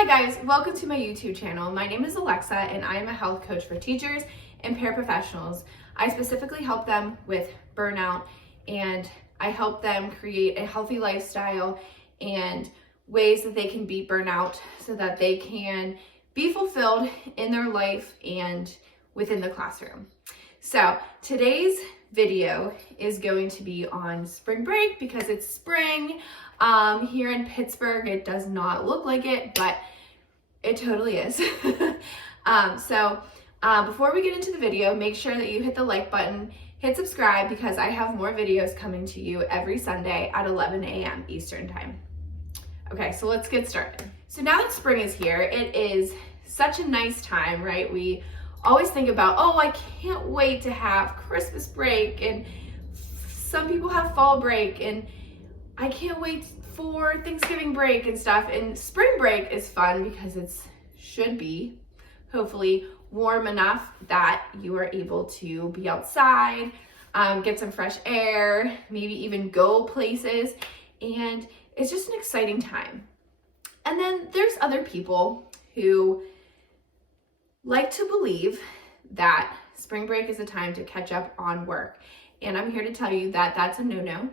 Hi guys, welcome to my YouTube channel. My name is Alexa and I am a health coach for teachers and paraprofessionals. I specifically help them with burnout and I help them create a healthy lifestyle and ways that they can beat burnout so that they can be fulfilled in their life and within the classroom. So today's video is going to be on spring break because it's spring. Here in Pittsburgh, it does not look like it, but it totally is. Before we get into the video, make sure that you hit the like button, hit subscribe because I have more videos coming to you every Sunday at 11 a.m. Eastern time. Okay, so let's get started. So now that spring is here, it is such a nice time, right? We always think about, oh, I can't wait to have Christmas break, and some people have fall break, and I can't wait for Thanksgiving break and stuff. And spring break is fun because it should be, hopefully, warm enough that you are able to be outside, get some fresh air, maybe even go places, and it's just an exciting time. And then there's other people who like to believe that spring break is a time to catch up on work. And I'm here to tell you that that's a no-no.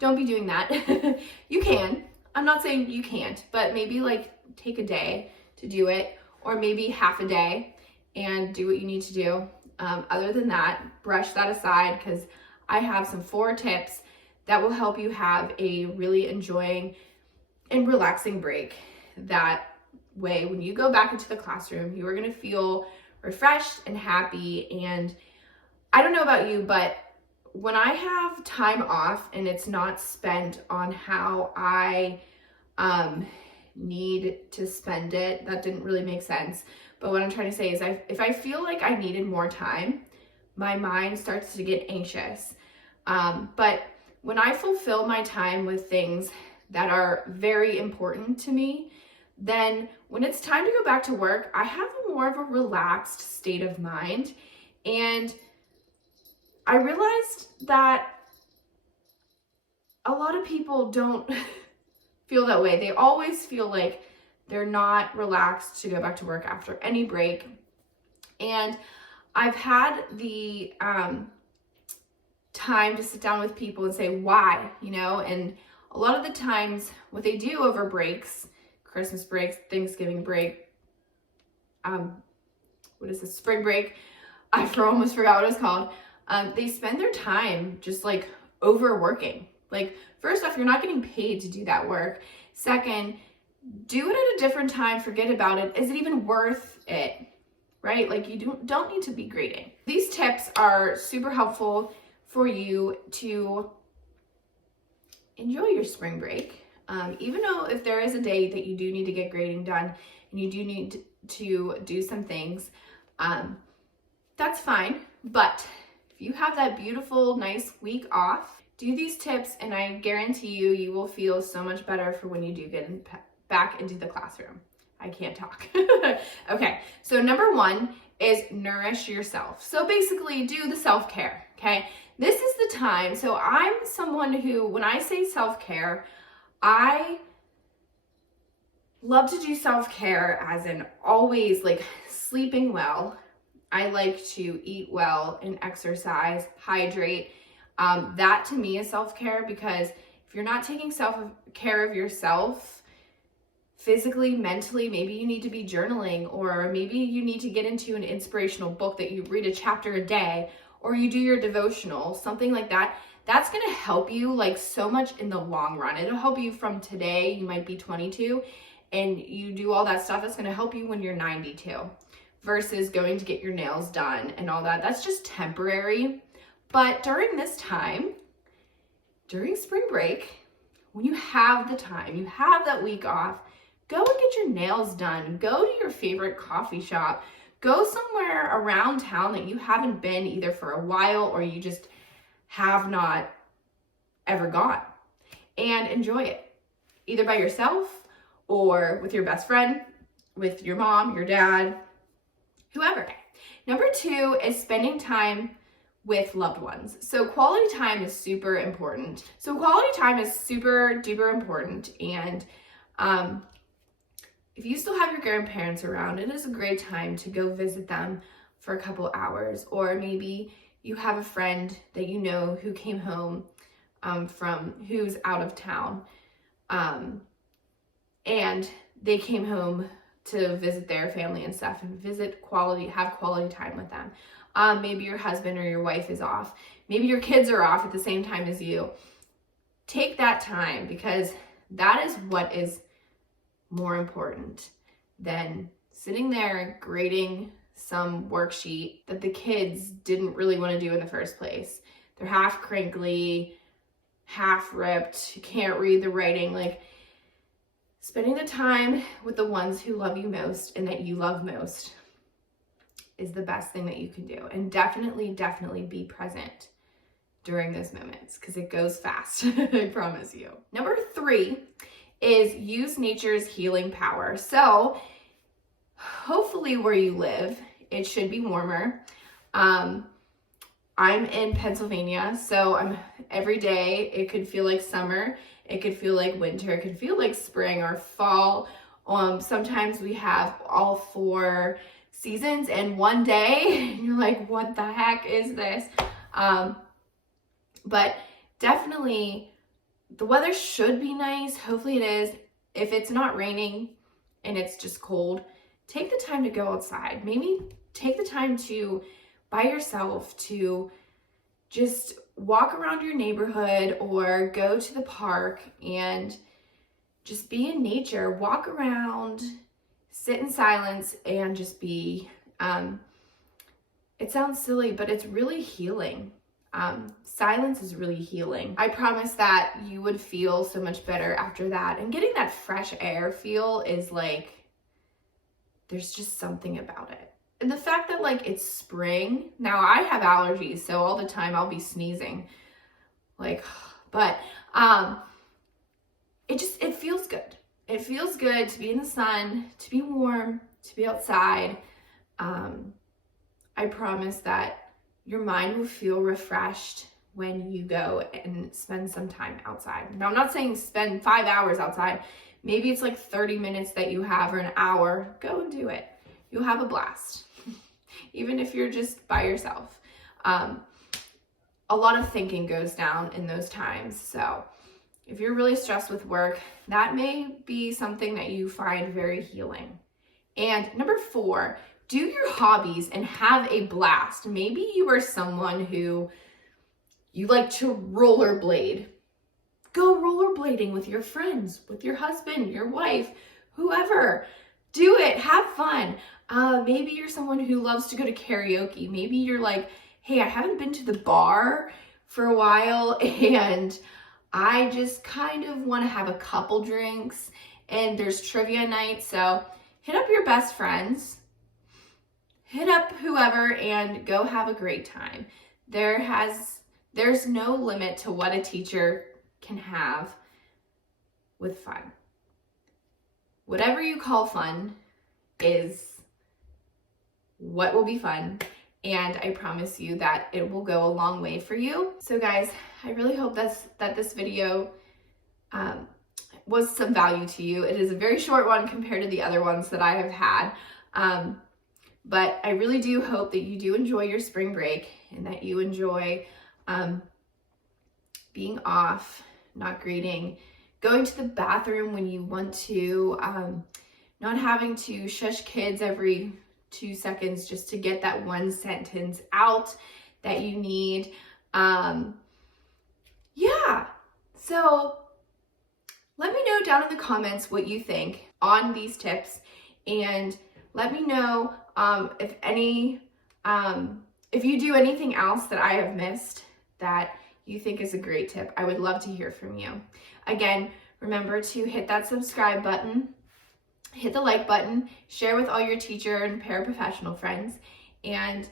Don't be doing that. You can. I'm not saying you can't, but maybe like take a day to do it, or maybe half a day and do what you need to do. Other than that, brush that aside because I have some 4 tips that will help you have a really enjoying and relaxing break. That way, when you go back into the classroom, you are going to feel refreshed and happy. And I don't know about you, but when I have time off and it's not spent on how I need to spend it, that didn't really make sense. But what I'm trying to say is if I feel like I needed more time, my mind starts to get anxious. But when I fulfill my time with things that are very important to me, then when it's time to go back to work, I have more of a relaxed state of mind. And I realized that a lot of people don't feel that way. They always feel like they're not relaxed to go back to work after any break. And I've had the time to sit down with people and say, why, and a lot of the times what they do over breaks, Christmas breaks, Thanksgiving break, spring break, I almost forgot what it was called. They spend their time just like overworking. Like, first off, you're not getting paid to do that work. Second, do it at a different time, forget about it. Is it even worth it? Right? Like, you don't need to be grading. These tips are super helpful for you to enjoy your spring break. Even though if there is a day that you do need to get grading done and you do need to do some things, that's fine. But if you have that beautiful, nice week off, do these tips and I guarantee you will feel so much better for when you do get back into the classroom. I can't talk. Okay, so number 1 is nourish yourself. So basically do the self-care, okay? This is the time. So I'm someone who, when I say self-care, I love to do self-care as in always like sleeping well. I like to eat well and exercise, hydrate. That to me is self-care because if you're not taking self-care of yourself, physically, mentally, maybe you need to be journaling, or maybe you need to get into an inspirational book that you read a chapter a day, or you do your devotional, something like that. That's going to help you like so much in the long run. It'll help you from today. You might be 22 and you do all that stuff. That's going to help you when you're 92 versus going to get your nails done and all that. That's just temporary. But during this time, during spring break, when you have the time, you have that week off, go and get your nails done. Go to your favorite coffee shop. Go somewhere around town that you haven't been either for a while or you just have not ever gone, and enjoy it either by yourself or with your best friend, with your mom, your dad, whoever. Number 2 is spending time with loved ones. So quality time is super important. And if you still have your grandparents around, it is a great time to go visit them for a couple hours. Or maybe you have a friend that you know who came home who's out of town, and they came home to visit their family and stuff, and have quality time with them. Maybe your husband or your wife is off. Maybe your kids are off at the same time as you. Take that time, because that is what is more important than sitting there grading some worksheet that the kids didn't really want to do in the first place. They're half crinkly, half ripped, you can't read the writing. Like, spending the time with the ones who love you most and that you love most is the best thing that you can do. And definitely be present during those moments, because it goes fast, I promise you. Number 3 is use nature's healing power. So hopefully where you live, it should be warmer. I'm in Pennsylvania, so every day it could feel like summer, it could feel like winter, it could feel like spring or fall. Sometimes we have all 4 seasons in one day, and you're like, what the heck is this? But definitely the weather should be nice. Hopefully it is. If it's not raining and it's just cold, take the time to go outside. Maybe take the time to, by yourself, to just walk around your neighborhood or go to the park and just be in nature. Walk around, sit in silence, and just be. It sounds silly, but it's really healing. Silence is really healing. I promise that you would feel so much better after that. And getting that fresh air feel is like, there's just something about it. And the fact that like it's spring, now I have allergies, so all the time I'll be sneezing. But it feels good. It feels good to be in the sun, to be warm, to be outside. I promise that your mind will feel refreshed when you go and spend some time outside. Now, I'm not saying spend 5 hours outside. Maybe it's like 30 minutes that you have, or an hour. Go and do it. You'll have a blast, even if you're just by yourself. A lot of thinking goes down in those times. So if you're really stressed with work, that may be something that you find very healing. And number 4, do your hobbies and have a blast. Maybe you are someone who you like to rollerblade. Go rollerblading with your friends, with your husband, your wife, whoever. Do it, have fun. Maybe you're someone who loves to go to karaoke. Maybe you're like, hey, I haven't been to the bar for a while and I just kind of want to have a couple drinks, and there's trivia night. So hit up your best friends, hit up whoever, and go have a great time. There's no limit to what a teacher can have with fun. Whatever you call fun is what will be fun, and I promise you that it will go a long way for you. So guys, I really hope that this video was some value to you. It is a very short one compared to the other ones that I have had, but I really do hope that you do enjoy your spring break, and that you enjoy being off, not grading, going to the bathroom when you want to, not having to shush kids every 2 seconds just to get that one sentence out that you need. Yeah, so let me know down in the comments what you think on these tips, and let me know if you do anything else that I have missed that you think is a great tip. I would love to hear from you. Again, remember to hit that subscribe button, hit the like button, share with all your teacher and paraprofessional friends, and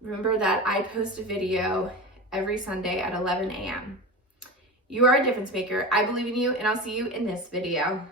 remember that I post a video every Sunday at 11 a.m. You are a difference maker. I believe in you, and I'll see you in this video.